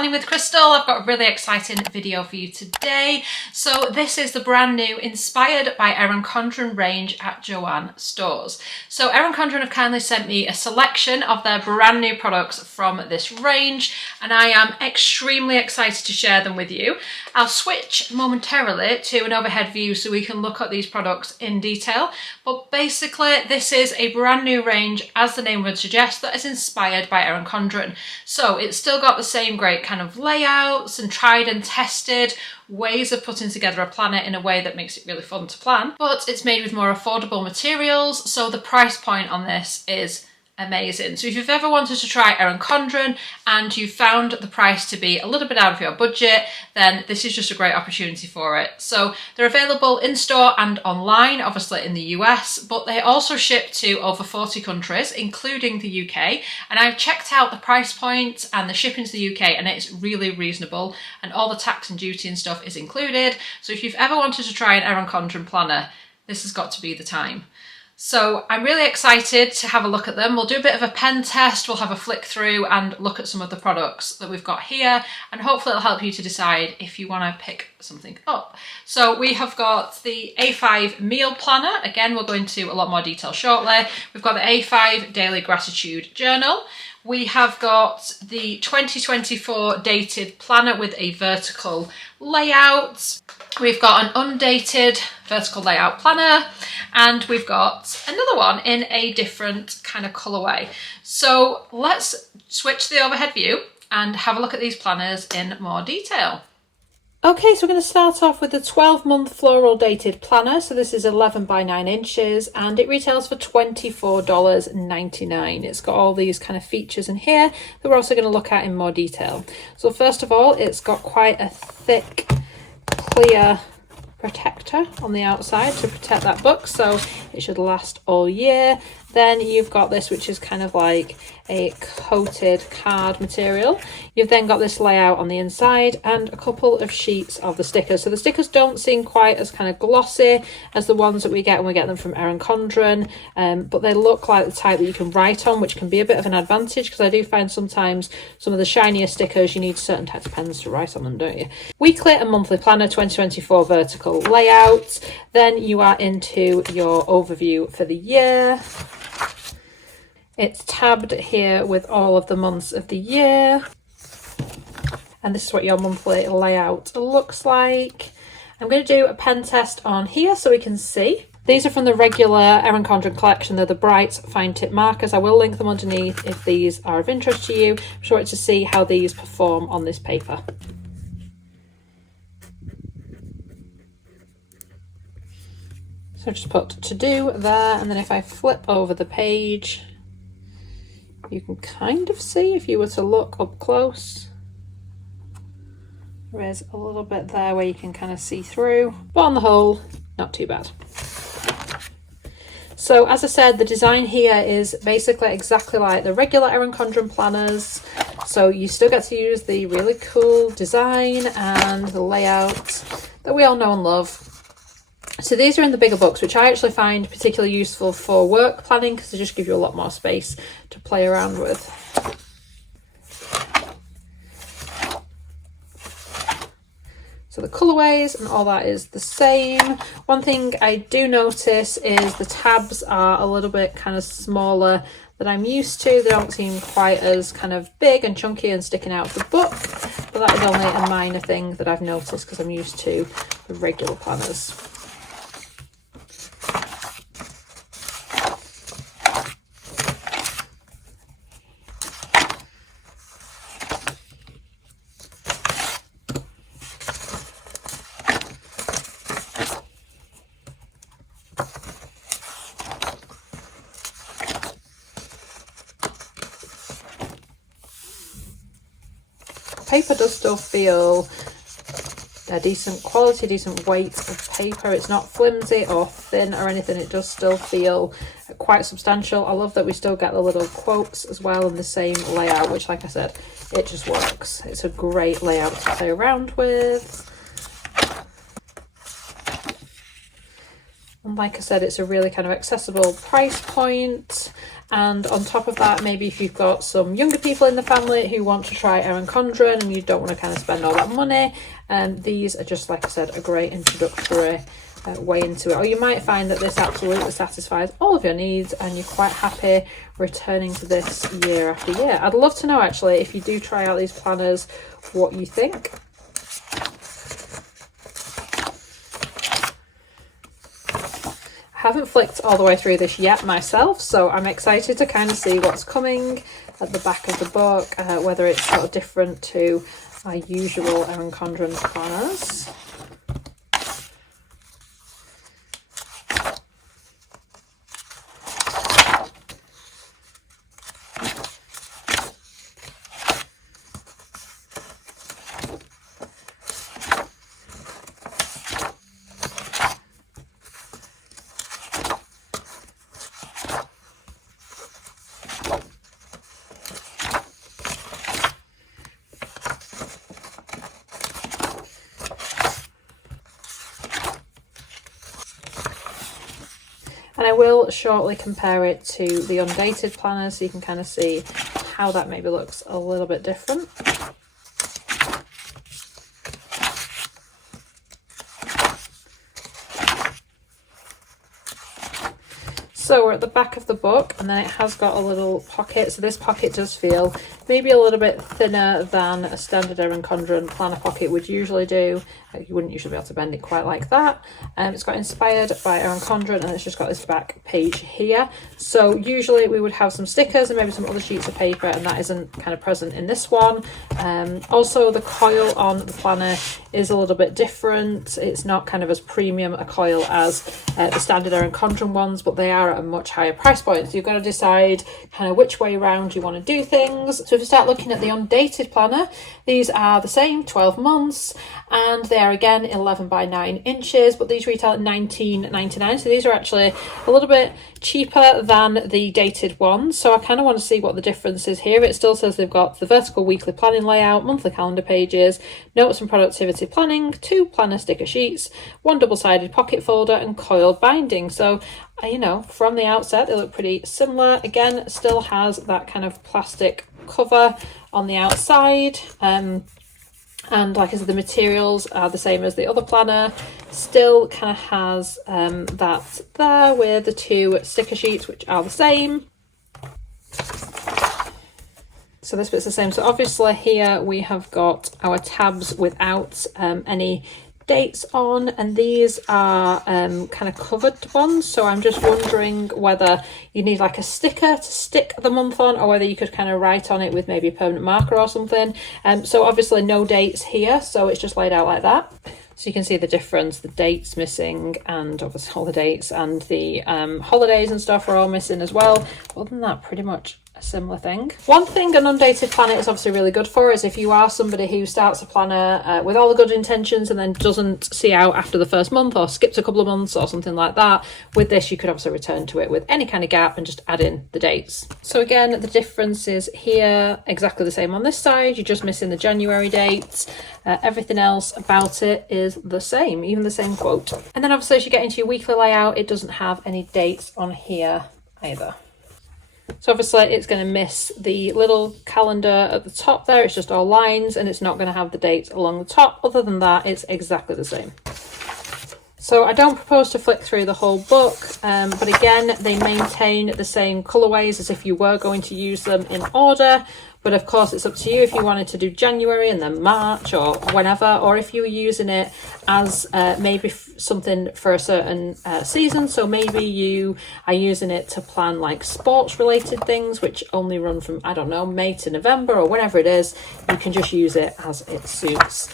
Planning with Crystal. I've got a really exciting video for you today. So this is the brand new Inspired by Erin Condren range at Joann stores. So Erin Condren have kindly sent me a selection of their brand new products from this range, and I am extremely excited to share them with you. I'll switch momentarily to an overhead view so we can look at these products in detail, but basically this is a brand new range, as the name would suggest, that is inspired by Erin Condren. So it's still got the same great kind of layouts and tried and tested ways of putting together a planner in a way that makes it really fun to plan, but it's made with more affordable materials, so the price point on this is amazing. So if you've ever wanted to try Erin Condren and you found the price to be a little bit out of your budget, then this is just a great opportunity for it. So they're available in store and online, obviously in the US, but they also ship to over 40 countries, including the UK. And I've checked out the price point and the shipping to the UK, and it's really reasonable, and all the tax and duty and stuff is included. So if you've ever wanted to try an Erin Condren planner, this has got to be the time. So I'm really excited to have a look at them. We'll do a bit of a pen test, we'll have a flick through and look at some of the products that we've got here, and hopefully it'll help you to decide if you want to pick something up. So we have got the A5 meal planner. Again, we'll go into a lot more detail shortly. We've got the A5 daily gratitude journal. We have got the 2024 dated planner with a vertical layout. We've got an undated vertical layout planner, and we've got another one in a different kind of colourway. So let's switch to the overhead view and have a look at these planners in more detail. Okay, so we're going to start off with the 12-month floral dated planner. So this is 11 by 9 inches and it retails for $24.99. It's got all these kind of features in here that we're also going to look at in more detail. So first of all, it's got quite a thick, clear protector on the outside to protect that book, so it should last all year. Then you've got this, which is kind of like a coated card material. You've then got this layout on the inside and a couple of sheets of the stickers. So the stickers don't seem quite as kind of glossy as the ones that we get when we get them from Erin Condren, but they look like the type that you can write on, which can be a bit of an advantage, because I do find sometimes some of the shinier stickers you need certain types of pens to write on them, don't you? Weekly and monthly planner 2024 vertical layout. Then you are into your overview for the year. It's tabbed here with all of the months of the year. And this is what your monthly layout looks like. I'm going to do a pen test on here so we can see. These are from the regular Erin Condren collection. They're the bright fine tip markers. I will link them underneath if these are of interest to you. I'm sure to see how these perform on this paper. So just put to do there, and then if I flip over the page, you can kind of see, if you were to look up close, there is a little bit there where you can kind of see through, but on the whole, not too bad. So as I said, the design here is basically exactly like the regular Erin Condren planners. So you still get to use the really cool design and the layout that we all know and love. So these are in the bigger books, which I actually find particularly useful for work planning because they just give you a lot more space to play around with. So the colourways and all that is the same. One thing I do notice is the tabs are a little bit kind of smaller than I'm used to. They don't seem quite as kind of big and chunky and sticking out of the book, but that is only a minor thing that I've noticed because I'm used to the regular planners. Paper does still feel a decent quality, decent weight of paper. It's not flimsy or thin or anything. It does still feel quite substantial. I love that we still get the little quotes as well in the same layout, which, like I said, it just works. It's a great layout to play around with. And like I said, it's a really kind of accessible price point. And on top of that, maybe if you've got some younger people in the family who want to try Erin Condren and you don't want to kind of spend all that money, these are just, like I said, a great introductory way into it. Or you might find that this absolutely satisfies all of your needs and you're quite happy returning to this year after year. I'd love to know, actually, if you do try out these planners, what you think. I haven't flicked all the way through this yet myself, so I'm excited to kind of see what's coming at the back of the book, whether it's sort of different to our usual Erin Condren planners. And I will shortly compare it to the undated planner so you can kind of see how that maybe looks a little bit different. So we're at the back of the book, and then it has got a little pocket. So this pocket does feel maybe a little bit thinner than a standard Erin Condren planner pocket would usually do. You wouldn't usually be able to bend it quite like that. It's got inspired by Erin Condren, and it's just got this back page here. So usually we would have some stickers and maybe some other sheets of paper, and that isn't kind of present in this one. Also, the coil on the planner is a little bit different. It's not kind of as premium a coil as the standard Erin Condren ones, but they are at a much higher price point. So you've got to decide kind of which way around you want to do things. So if you start looking at the undated planner, these are the same, 12 months, and they are again 11 by 9 inches, but these retail at $19.99. So these are actually a little bit cheaper than the dated ones. So I kind of want to see what the difference is here. It still says they've got the vertical weekly planning layout, monthly calendar pages, notes and productivity planning, 2 planner sticker sheets, 1 double-sided pocket folder, and coil binding. So you know, from the outset they look pretty similar. Again, still has that kind of plastic cover on the outside, and like I said, the materials are the same as the other planner. Still kind of has that there with the 2 sticker sheets, which are the same. So this bit's the same. So obviously here we have got our tabs without any dates on, and these are kind of covered ones. So I'm just wondering whether you need like a sticker to stick the month on, or whether you could kind of write on it with maybe a permanent marker or something. So obviously no dates here, so it's just laid out like that. So you can see the difference, the dates missing, and obviously all the dates and the holidays and stuff are all missing as well. Other than that, pretty much a similar thing. One thing an undated planner is obviously really good for is if you are somebody who starts a planner with all the good intentions and then doesn't see out after the first month, or skips a couple of months or something like that. With this, you could obviously return to it with any kind of gap and just add in the dates. So again, the difference is here exactly the same on this side. You're just missing the January dates. Everything else about it is the same, even the same quote. And then obviously as you get into your weekly layout, it doesn't have any dates on here either. So obviously it's going to miss the little calendar at the top there. It's just all lines, and it's not going to have the dates along the top. Other than that, it's exactly the same. So I don't propose to flick through the whole book, but again, they maintain the same colourways as if you were going to use them in order. But of course, it's up to you if you wanted to do January and then March or whenever, or if you were using it as maybe something for a certain season. So maybe you are using it to plan like sports related things, which only run from, I don't know, May to November or whenever it is. You can just use it as it suits.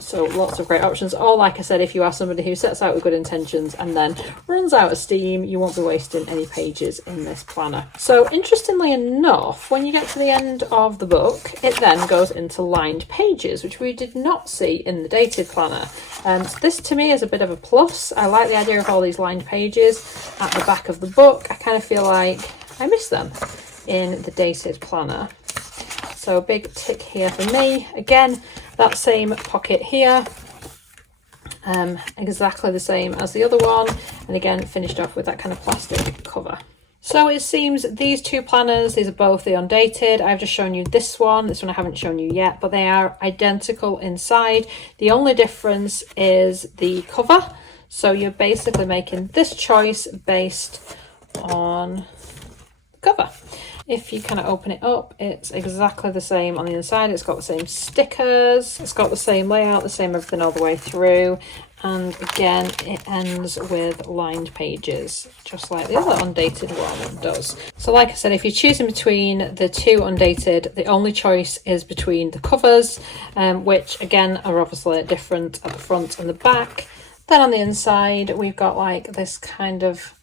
So lots of great options. Or like I said, if you are somebody who sets out with good intentions and then runs out of steam, you won't be wasting any pages in this planner. So interestingly enough, when you get to the end of the book, it then goes into lined pages, which we did not see in the dated planner. So this to me is a bit of a plus. I like the idea of all these lined pages at the back of the book. I kind of feel like I miss them in the dated planner. So big tick here for me. Again, that same pocket here, exactly the same as the other one, and again finished off with that kind of plastic cover. So it seems these two planners, these are both the undated. I've just shown you this one I haven't shown you yet, but they are identical inside. The only difference is the cover. So you're basically making this choice based on the cover. If you kind of open it up, it's exactly the same on the inside. It's got the same stickers, it's got the same layout, the same everything all the way through. And again, it ends with lined pages, just like the other undated one does. So like I said, if you're choosing between the two undated, the only choice is between the covers, which again are obviously different at the front and the back. Then on the inside, we've got like this kind of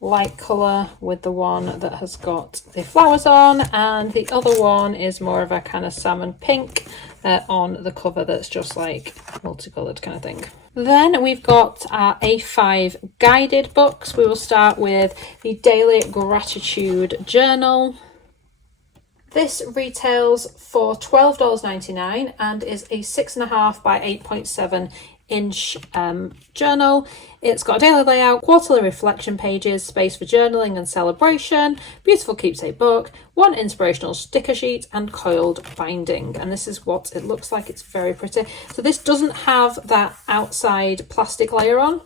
light colour with the one that has got the flowers on, and the other one is more of a kind of salmon pink on the cover that's just like multicoloured kind of thing. Then we've got our A5 guided books. We will start with the Daily Gratitude Journal. This retails for $12.99 and is a 6.5 by 8.7 inch journal. It's got a daily layout, quarterly reflection pages, space for journaling and celebration, beautiful keepsake book, one inspirational sticker sheet, and coiled binding. And this is what it looks like. It's very pretty. So this doesn't have that outside plastic layer on,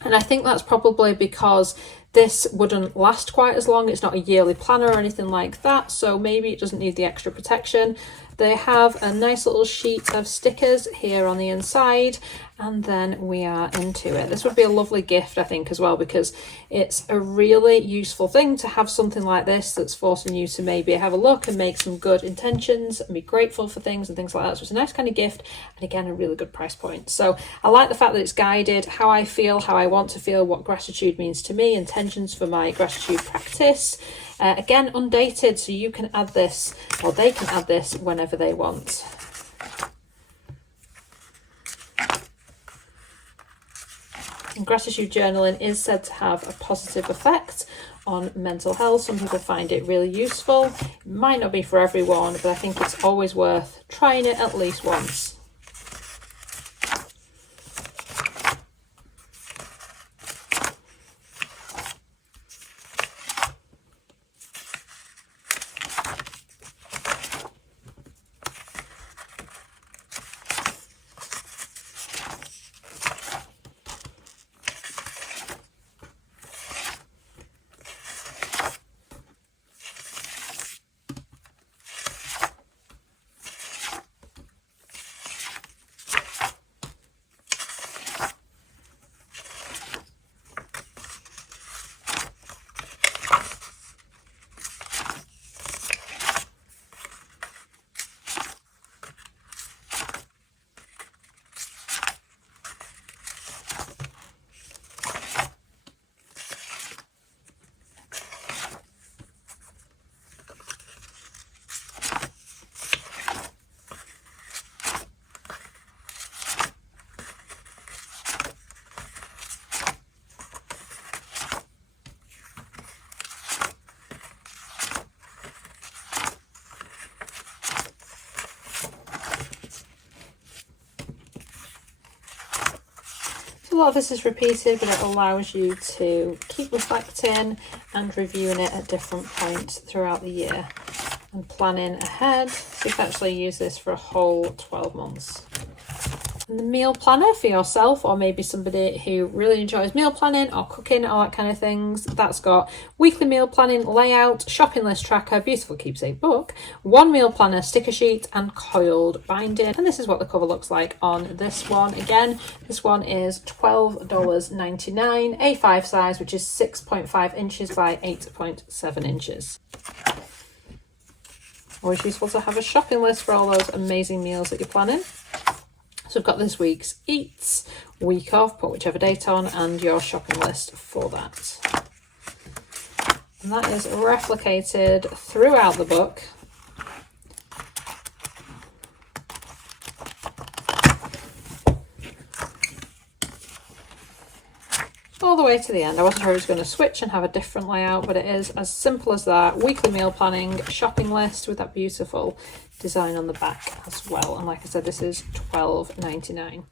and I think that's probably because this wouldn't last quite as long. It's not a yearly planner or anything like that, so maybe it doesn't need the extra protection. They have a nice little sheet of stickers here on the inside, and then we are into it. This would be a lovely gift, I think, as well, because it's a really useful thing to have something like this that's forcing you to maybe have a look and make some good intentions and be grateful for things and things like that. So it's a nice kind of gift, and again, a really good price point. So I like the fact that it's guided, how I feel, how I want to feel, what gratitude means to me, intentions for my gratitude practice. Again, undated, so you can add this, or they can add this whenever they want. And gratitude journaling is said to have a positive effect on mental health. Some people find it really useful. It might not be for everyone, but I think it's always worth trying it at least once. A lot of this is repeated, but it allows you to keep reflecting and reviewing it at different points throughout the year and planning ahead. So you can actually use this for a whole 12 months. And the meal planner for yourself, or maybe somebody who really enjoys meal planning or cooking, all that kind of things. That's got weekly meal planning layout, shopping list tracker, beautiful keepsake book, one meal planner sticker sheet, and coiled binding. And this is what the cover looks like on this one. Again, this one is $12.99, A5 size, which is 6.5 inches by 8.7 inches. Always useful to have a shopping list for all those amazing meals that you're planning. So we've got this week's eats, week off, put whichever date on, and your shopping list for that. And that is replicated throughout the book. All the way to the end. I wasn't sure I was going to switch and have a different layout, but it is as simple as that. Weekly meal planning, shopping list with that beautiful design on the back as well. And like I said, this is $12.99.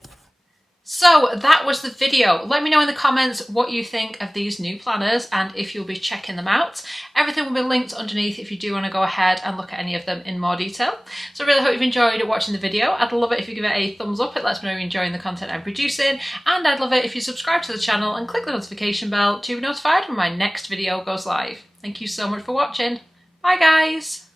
So that was the video. Let me know in the comments what you think of these new planners and if you'll be checking them out. Everything will be linked underneath if you do want to go ahead and look at any of them in more detail. So I really hope you've enjoyed watching the video. I'd love it if you give it a thumbs up. It lets me know you're enjoying the content I'm producing. And I'd love it if you subscribe to the channel and click the notification bell to be notified when my next video goes live. Thank you so much for watching. Bye guys!